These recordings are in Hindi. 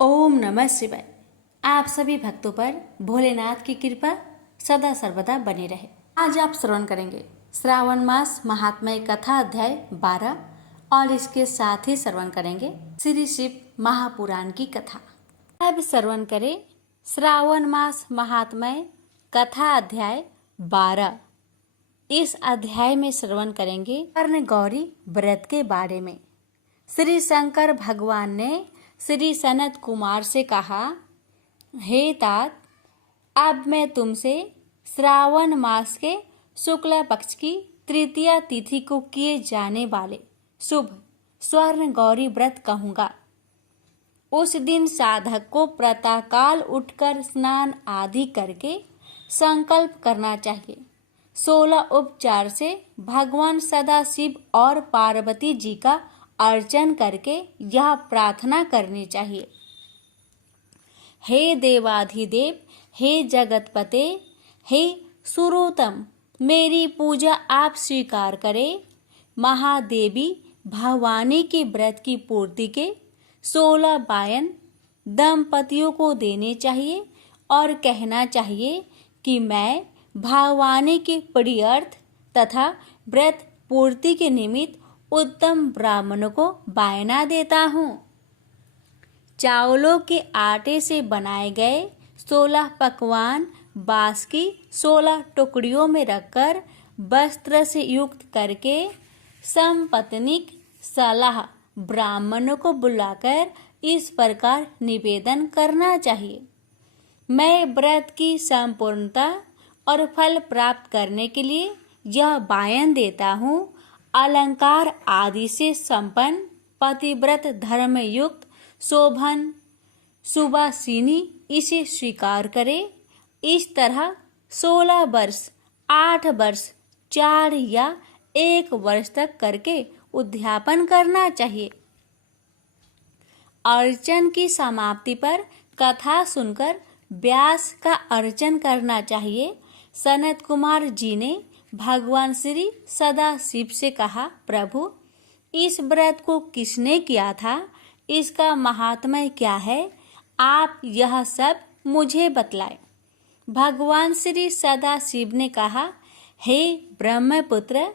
ओम नमः शिवाय। आप सभी भक्तों पर भोलेनाथ की कृपा सदा सर्वदा बनी रहे। आज आप श्रवण करेंगे श्रावण मास महात्म्य कथा अध्याय 12 और इसके साथ ही श्रवण करेंगे श्री शिव महापुराण की कथा। अब श्रवण करें श्रावण मास महात्म्य कथा अध्याय 12। इस अध्याय में श्रवण करेंगे कर्ण गौरी व्रत के बारे में। श्री शंकर भगवान ने श्री सनत कुमार से कहा, हे तात, अब मैं तुमसे श्रावण मास के शुक्ल पक्ष की तृतीया तिथि को किए जाने वाले शुभ स्वर्ण गौरी व्रत कहूँगा। उस दिन साधक को प्रातःकाल उठकर स्नान आदि करके संकल्प करना चाहिए। 16 उपचार से भगवान सदाशिव और पार्वती जी का अर्चन करके यह प्रार्थना करनी चाहिए, हे देवाधिदेव, हे जगतपते, हे सुरोतम, मेरी पूजा आप स्वीकार करें। महादेवी भवानी के व्रत की पूर्ति के 16 वायन दंपतियों को देने चाहिए और कहना चाहिए कि मैं भवानी के प्रियर्थ तथा व्रत पूर्ति के निमित्त उत्तम ब्राह्मणों को बायना देता हूँ। चावलों के आटे से बनाए गए 16 पकवान बांस की 16 टुकड़ियों में रखकर वस्त्र से युक्त करके संपत्निक सलाह ब्राह्मणों को बुलाकर इस प्रकार निवेदन करना चाहिए, मैं व्रत की संपूर्णता और फल प्राप्त करने के लिए यह वायन देता हूँ। अलंकार आदि से संपन्न पतिव्रत धर्म युक्त शोभन सुवासिनी इसे स्वीकार करे। इस तरह 16 वर्ष, 8 वर्ष, 4 या 1 वर्ष तक करके उद्यापन करना चाहिए। अर्चन की समाप्ति पर कथा सुनकर व्यास का अर्चन करना चाहिए। सनत कुमार जी ने भगवान श्री सदाशिव से कहा, प्रभु, इस व्रत को किसने किया था? इसका महात्म्य क्या है? आप यह सब मुझे बतलाएं। भगवान श्री सदाशिव ने कहा, हे ब्रह्मपुत्र,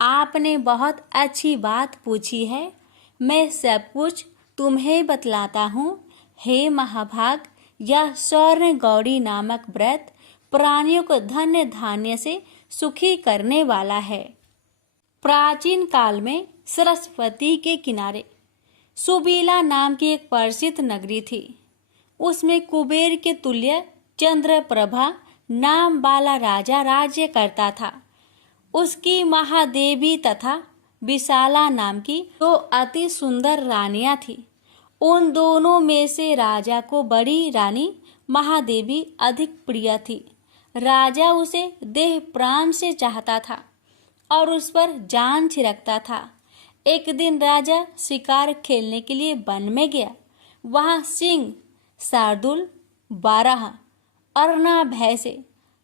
आपने बहुत अच्छी बात पूछी है, मैं सब कुछ तुम्हें बतलाता हूँ। हे महाभाग, यह स्वर्ण गौरी नामक व्रत प्राणियों को धन्य धान्य से सुखी करने वाला है। प्राचीन काल में सरस्वती के किनारे सुबीला नाम की एक प्रसिद्ध नगरी थी। उसमें कुबेर के तुल्य चंद्रप्रभा नाम वाला राजा राज्य करता था। उसकी महादेवी तथा विशाला नाम की 2 अति सुंदर रानियां थी। उन दोनों में से राजा को बड़ी रानी महादेवी अधिक प्रिय थी। राजा उसे देह प्राण से चाहता था और उस पर जान छिड़कता था। एक दिन राजा शिकार खेलने के लिए वन में गया। वहां सिंह, शार्दूल, बारह, अरना, भैंसे,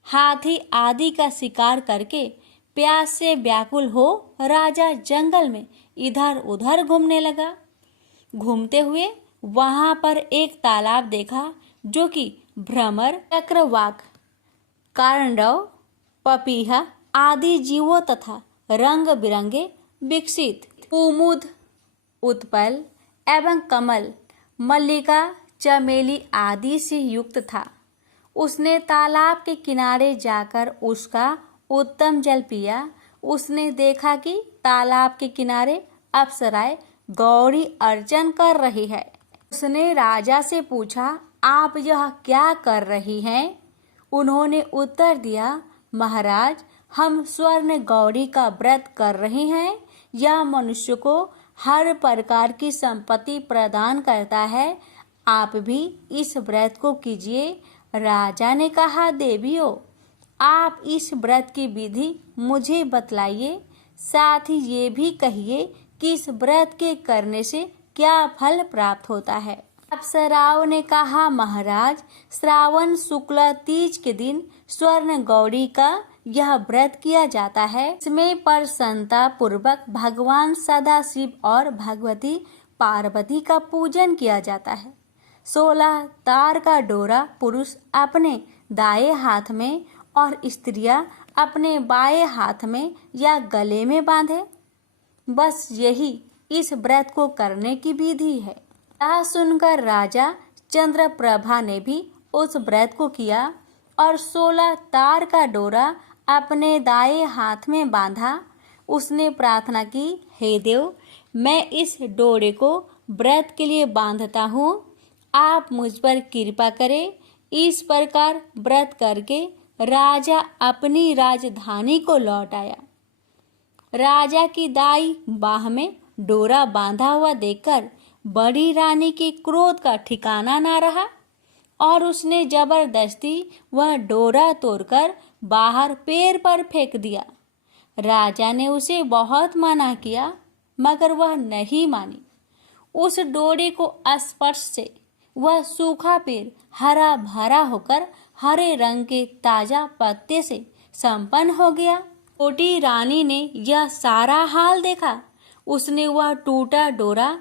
हाथी आदि का शिकार करके प्यास से व्याकुल हो राजा जंगल में इधर उधर घूमने लगा। घूमते हुए वहां पर एक तालाब देखा जो कि भ्रमर, चक्रवाक, कांडव, पपीहा आदि जीवों तथा रंग बिरंगे विकसित कुमुद, उत्पल एवं कमल, मल्लिका, चमेली आदि से युक्त था। उसने तालाब के किनारे जाकर उसका उत्तम जल पिया। उसने देखा कि तालाब के किनारे अप्सराएं गौरी अर्चन कर रही है। उसने राजा से पूछा, आप यह क्या कर रही हैं? उन्होंने उत्तर दिया, महाराज, हम स्वर्ण गौरी का व्रत कर रहे हैं। यह मनुष्य को हर प्रकार की संपत्ति प्रदान करता है। आप भी इस व्रत को कीजिए। राजा ने कहा, देवियों, आप इस व्रत की विधि मुझे बतलाइए, साथ ही ये भी कहिए कि इस व्रत के करने से क्या फल प्राप्त होता है। अप्सराओं ने कहा, महाराज, श्रावण शुक्ल तीज के दिन स्वर्ण गौरी का यह व्रत किया जाता है। इसमें प्रसन्नता पूर्वक भगवान सदाशिव और भगवती पार्वती का पूजन किया जाता है। 16 तार का डोरा पुरुष अपने दाएं हाथ में और स्त्रियां अपने बाएं हाथ में या गले में बांधे। बस यही इस व्रत को करने की विधि है। यह सुनकर राजा चंद्रप्रभा ने भी उस व्रत को किया और 16 तार का डोरा अपने दाएं हाथ में बांधा। उसने प्रार्थना की, हे देव, मैं इस डोरे को व्रत के लिए बांधता हूँ, आप मुझ पर कृपा करें। इस प्रकार व्रत करके राजा अपनी राजधानी को लौट आया। राजा की दाई बाह में डोरा बांधा हुआ देखकर बड़ी रानी के क्रोध का ठिकाना ना रहा और उसने जबरदस्ती वह डोरा तोड़कर बाहर पेड़ पर फेंक दिया। राजा ने उसे बहुत मना किया मगर वह नहीं मानी। उस डोरे को स्पर्श से वह सूखा पेड़ हरा भरा होकर हरे रंग के ताजा पत्ते से संपन्न हो गया। छोटी रानी ने यह सारा हाल देखा। उसने वह टूटा डोरा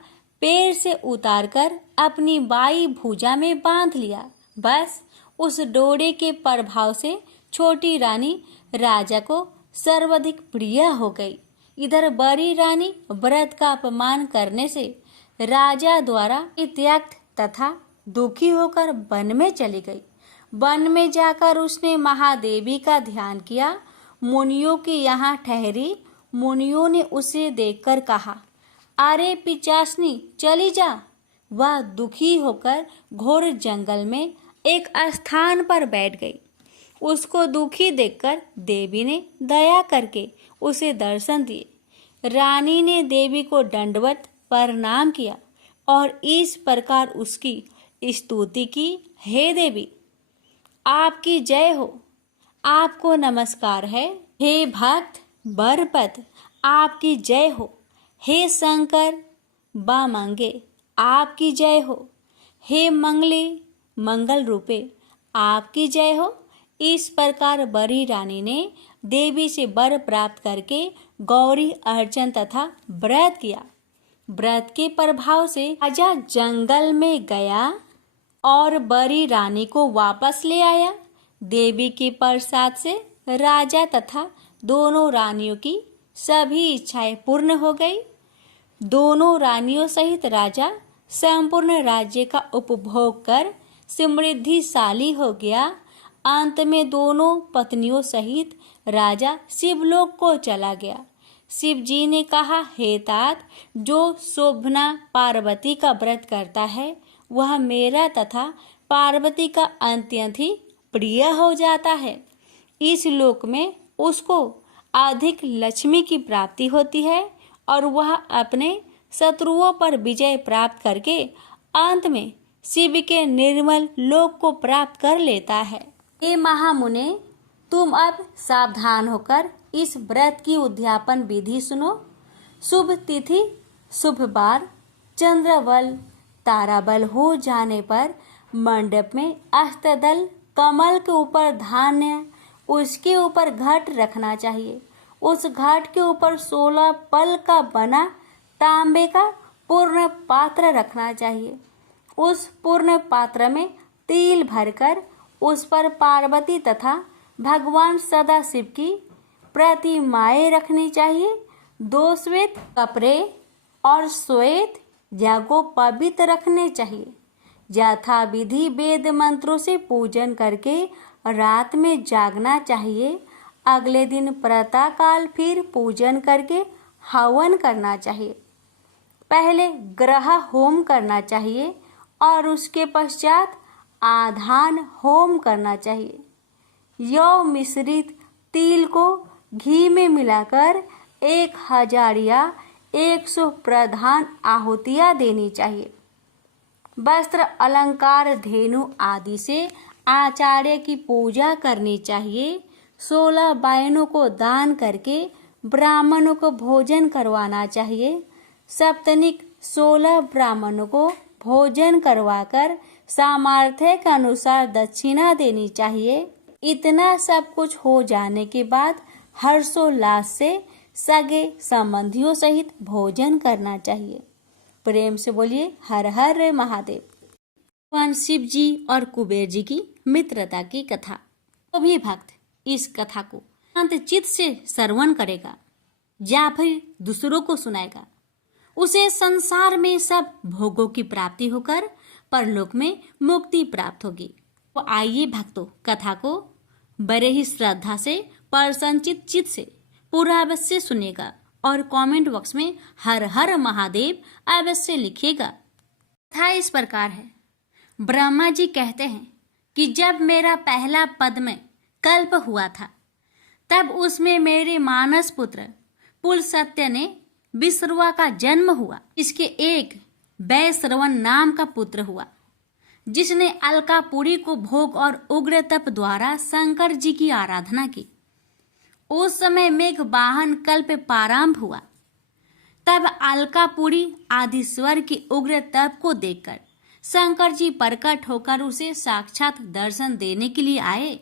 पेड़ से उतारकर अपनी बाई भुजा में बांध लिया। बस उस डोरे के प्रभाव से छोटी रानी राजा को सर्वाधिक प्रिय हो गई। इधर बड़ी रानी व्रत का अपमान करने से राजा द्वारा त्यक्त तथा दुखी होकर वन में चली गई। वन में जाकर उसने महादेवी का ध्यान किया। मुनियों के यहाँ ठहरी। मुनियों ने उसे देखकर कहा, अरे पिचासनी, चली जा। वह दुखी होकर घोर जंगल में एक स्थान पर बैठ गई। उसको दुखी देखकर देवी ने दया करके उसे दर्शन दिए। रानी ने देवी को दंडवत प्रणाम किया और इस प्रकार उसकी स्तुति की, हे देवी, आपकी जय हो, आपको नमस्कार है। हे भक्त बरपत, आपकी जय हो। हे शंकर बामंगे, आपकी जय हो। हे मंगले मंगल रूपे, आपकी जय हो। इस प्रकार बड़ी रानी ने देवी से वर प्राप्त करके गौरी अर्चन तथा व्रत किया। व्रत के प्रभाव से राजा जंगल में गया और बड़ी रानी को वापस ले आया। देवी के प्रसाद से राजा तथा दोनों रानियों की सभी इच्छाएं पूर्ण हो गई। दोनों रानियों सहित राजा संपूर्ण राज्य का उपभोग कर समृद्धिशाली हो गया। अंत में दोनों पत्नियों सहित राजा शिवलोक को चला गया। शिव जी ने कहा, हे तात, जो शोभना पार्वती का व्रत करता है वह मेरा तथा पार्वती का अत्यंत ही प्रिय हो जाता है। इस लोक में उसको अधिक लक्ष्मी की प्राप्ति होती है और वह अपने शत्रुओं पर विजय प्राप्त करके अंत में शिव के निर्मल लोक को प्राप्त कर लेता है। हे महामुने, तुम अब सावधान होकर इस व्रत की उद्यापन विधि सुनो। शुभ तिथि, शुभ बार, चंद्रबल, ताराबल हो जाने पर मंडप में अष्टदल कमल के ऊपर धान्य, उसके ऊपर घट रखना चाहिए। उस घट के ऊपर 16 पल का बना तांबे का पूर्ण पात्र रखना चाहिए। उस पूर्ण पात्र में तिल भरकर उस पर पार्वती तथा भगवान सदाशिव की प्रतिमाएं रखनी चाहिए। 2 श्वेत कपड़े और श्वेत जग को पवित्र रखने चाहिए। यथा विधि वेद मंत्रों से पूजन करके रात में जागना चाहिए। अगले दिन प्रातः काल फिर पूजन करके हवन करना चाहिए। पहले ग्रह होम करना चाहिए और उसके पश्चात आधान होम करना चाहिए। यौ मिश्रित तिल को घी में मिलाकर 1000 या 100 प्रधान आहुतियां देनी चाहिए। वस्त्र, अलंकार, धेनु आदि से आचार्य की पूजा करनी चाहिए। 16 बायनों को दान करके ब्राह्मणों को भोजन करवाना चाहिए। सप्तनिक 16 ब्राह्मणों को भोजन करवाकर सामर्थ्य के अनुसार दक्षिणा देनी चाहिए। इतना सब कुछ हो जाने के बाद हर्षोल्लास से सगे संबंधियों सहित भोजन करना चाहिए। प्रेम से बोलिए हर हर महादेव। भगवान शिव जी और कुबेर जी की मित्रता की कथा। तो भी भक्त इस कथा को शांत चित्त से श्रवण करेगा या फिर दूसरों को सुनाएगा, उसे संसार में सब भोगों की प्राप्ति होकर परलोक में मुक्ति प्राप्त होगी। तो आइए भक्तों, कथा को बड़े ही श्रद्धा से प्रसन्नचित चित्त से पूरा अवश्य सुनेगा और कमेंट बॉक्स में हर हर महादेव अवश्य लिखिएगा। कथा इस प्रकार है। ब्रह्मा जी कहते हैं कि जब मेरा पहला पद में कल्प हुआ था, तब उसमें मेरे मानस पुत्र पुलस्त्य ने विश्रवा का जन्म हुआ। इसके एक वैश्रवण नाम का पुत्र हुआ, जिसने अलकापुरी को भोग और उग्र तप द्वारा शंकर जी की आराधना की। उस समय मेघ वाहन कल्प प्रारंभ हुआ। तब अलकापुरी आदिश्वर के उग्र तप को देखकर शंकर जी प्रकट होकर उसे साक्षात दर्शन देने के लिए आए।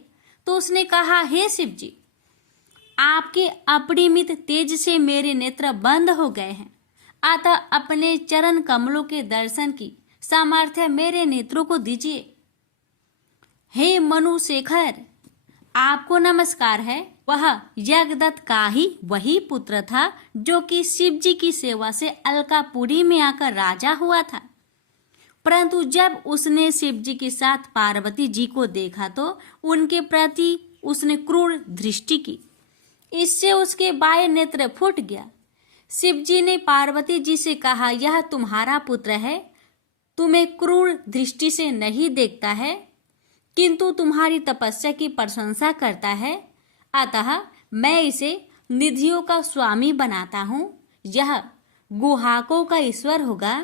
तो उसने कहा, हे शिव जी, आपके अपरिमित तेज से मेरे नेत्र बंद हो गए हैं, अतः अपने चरण कमलों के दर्शन की सामर्थ्य मेरे नेत्रों को दीजिए। हे मनु शेखर, आपको नमस्कार है। वह यज्ञदत्त का ही वही पुत्र था जो कि शिव जी की सेवा से अलकापुरी में आकर राजा हुआ था। परंतु जब उसने शिव जी के साथ पार्वती जी को देखा तो उनके प्रति उसने क्रूर दृष्टि की। इससे उसके बाएं नेत्र फूट गया। शिव जी ने पार्वती जी से कहा, यह तुम्हारा पुत्र है, तुम्हें क्रूर दृष्टि से नहीं देखता है, किंतु तुम्हारी तपस्या की प्रशंसा करता है, अतः मैं इसे निधियों का स्वामी बनाता हूँ, यह गुहाकों का ईश्वर होगा।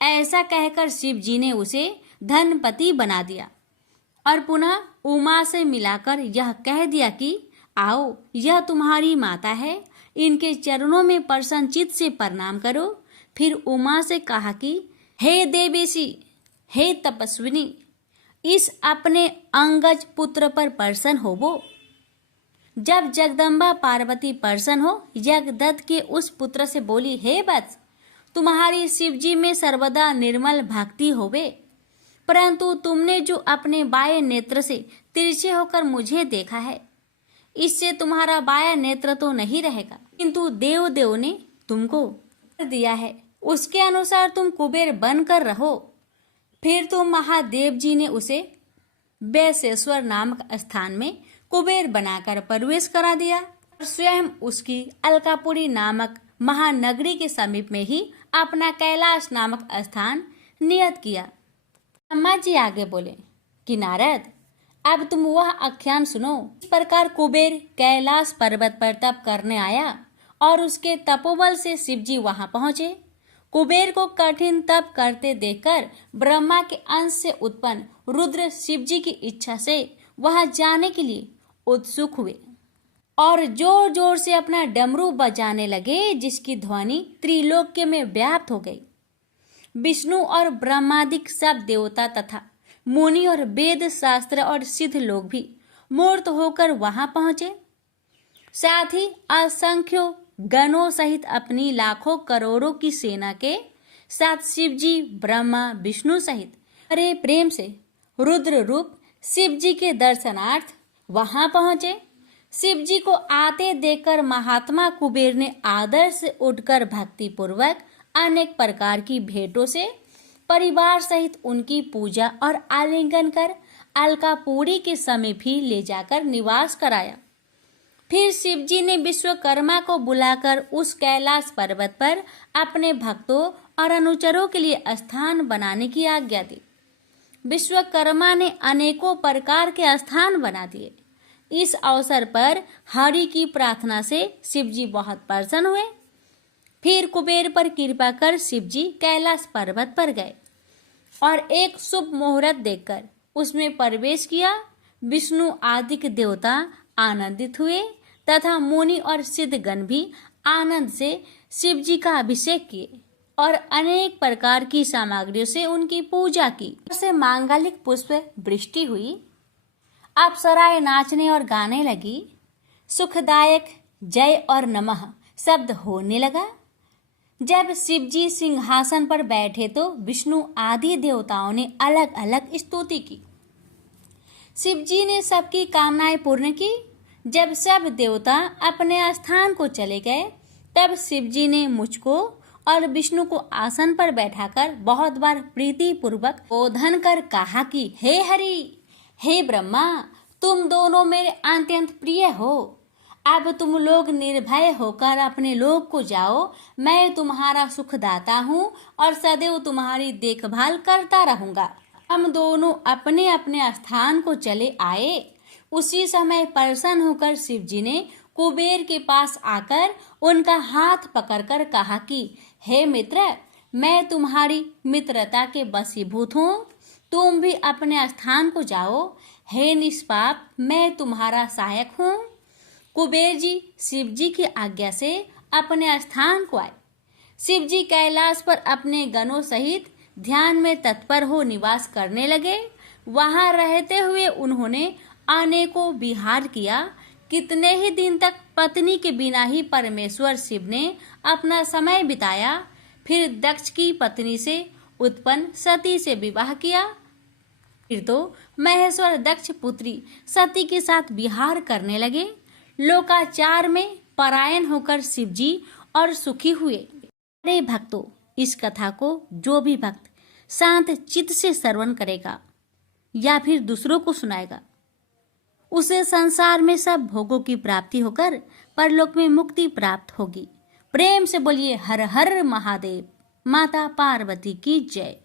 ऐसा कहकर शिव जी ने उसे धनपति बना दिया और पुनः उमा से मिलाकर यह कह दिया कि आओ, यह तुम्हारी माता है, इनके चरणों में प्रसन्नचित्त से प्रणाम करो। फिर उमा से कहा कि हे देवेशी, हे तपस्विनी, इस अपने अंगज पुत्र पर प्रसन्न होवो। जब जगदम्बा पार्वती प्रसन्न हो, यज्ञदत्त के उस पुत्र से बोली, हे वत्स, तुम्हारी शिव जी में सर्वदा निर्मल भक्ति होवे, परंतु तुमने जो अपने बाएं नेत्र से तिरछे होकर मुझे देखा है, इससे तुम्हारा बायां नेत्र तो नहीं रहेगा, किंतु देव ने तुमको दिया है, उसके अनुसार तुम कुबेर बनकर रहो। फिर तो महादेव जी ने उसे वैश्वेश्वर नामक स्थान में कुबेर बनाकर प्रवेश करा दिया और स्वयं उसकी अलकापुरी नामक महानगरी के समीप में ही अपना कैलाश नामक स्थान नियत किया। ब्रह्मा जी आगे बोले कि नारद, अब तुम वह आख्यान सुनो। इस प्रकार कुबेर कैलाश पर्वत पर तप करने आया और उसके तपोबल से शिव जी वहां पहुंचे। कुबेर को कठिन तप करते देखकर ब्रह्मा के अंश से उत्पन्न रुद्र शिव जी की इच्छा से वहां जाने के लिए उत्सुक हुए और जोर जोर से अपना डमरू बजाने लगे, जिसकी ध्वनि त्रिलोक्य में व्याप्त हो गई। विष्णु और ब्रह्मादिक सब देवता तथा मुनि और वेद शास्त्र और सिद्ध लोग भी मूर्त होकर वहां पहुंचे। साथ ही असंख्यों गणों सहित अपनी लाखों करोड़ों की सेना के साथ शिव जी, ब्रह्मा, विष्णु सहित बड़े प्रेम से रुद्र रूप शिव जी के दर्शनार्थ वहां पहुंचे। शिव जी को आते देखकर महात्मा कुबेर ने आदर से उठकर भक्ति पूर्वक अनेक प्रकार की भेंटों से परिवार सहित उनकी पूजा और आलिंगन कर अलकापुरी के समीप ही ले जाकर निवास कराया। फिर शिव जी ने विश्वकर्मा को बुलाकर उस कैलाश पर्वत पर अपने भक्तों और अनुचरों के लिए स्थान बनाने की आज्ञा दी। विश्वकर्मा ने अनेकों प्रकार के स्थान बना दिए। इस अवसर पर हरि की प्रार्थना से शिव जी बहुत प्रसन्न हुए। फिर कुबेर पर कृपा कर शिव जी कैलाश पर्वत पर गए और एक शुभ मुहूर्त देखकर उसमें प्रवेश किया। विष्णु आदि के देवता आनंदित हुए तथा मुनि और सिद्धगण भी आनंद से शिव जी का अभिषेक किए और अनेक प्रकार की सामग्रियों से उनकी पूजा की। से मांगलिक पुष्प वृष्टि हुई। अप्सराएं नाचने और गाने लगी। सुखदायक जय और नमः शब्द होने लगा। जब शिवजी सिंहासन पर बैठे तो विष्णु आदि देवताओं ने अलग अलग स्तुति की। शिवजी ने सबकी कामनाएं पूर्ण की। जब सब देवता अपने स्थान को चले गए तब शिवजी ने मुझको और विष्णु को आसन पर बैठाकर बहुत बार प्रीति पूर्वक बोधन कर कहा कि हे हरि, हे ब्रह्मा, तुम दोनों मेरे अत्यंत प्रिय हो। अब तुम लोग निर्भय होकर अपने लोक को जाओ। मैं तुम्हारा सुखदाता हूँ और सदैव तुम्हारी देखभाल करता रहूंगा। हम दोनों अपने अपने स्थान को चले आए। उसी समय प्रसन्न होकर शिवजी ने कुबेर के पास आकर उनका हाथ पकड़कर कहा कि हे मित्र, मैं तुम्हारी मित्रता के वशीभूत हूँ। तुम भी अपने स्थान को जाओ। हे निष्पाप, मैं तुम्हारा सहायक हूँ। कुबेर जी शिवजी की आज्ञा से अपने स्थान को आए। शिवजी कैलाश पर अपने गणों सहित ध्यान में तत्पर हो निवास करने लगे। वहां रहते हुए उन्होंने अनेकों विहार किया। कितने ही दिन तक पत्नी के बिना ही परमेश्वर शिव ने अपना समय बिताया। फिर दक्ष की पत्नी से उत्पन्न सती से विवाह किया। फिर तो महेश्वर दक्ष पुत्री सती के साथ विहार करने लगे। लोकाचार में परायण होकर शिवजी और सुखी हुए। अरे भक्तों, इस कथा को जो भी भक्त शांत चित्त से श्रवण करेगा या फिर दूसरों को सुनाएगा, उसे संसार में सब भोगों की प्राप्ति होकर परलोक में मुक्ति प्राप्त होगी। प्रेम से बोलिए हर हर महादेव। माता पार्वती की जय।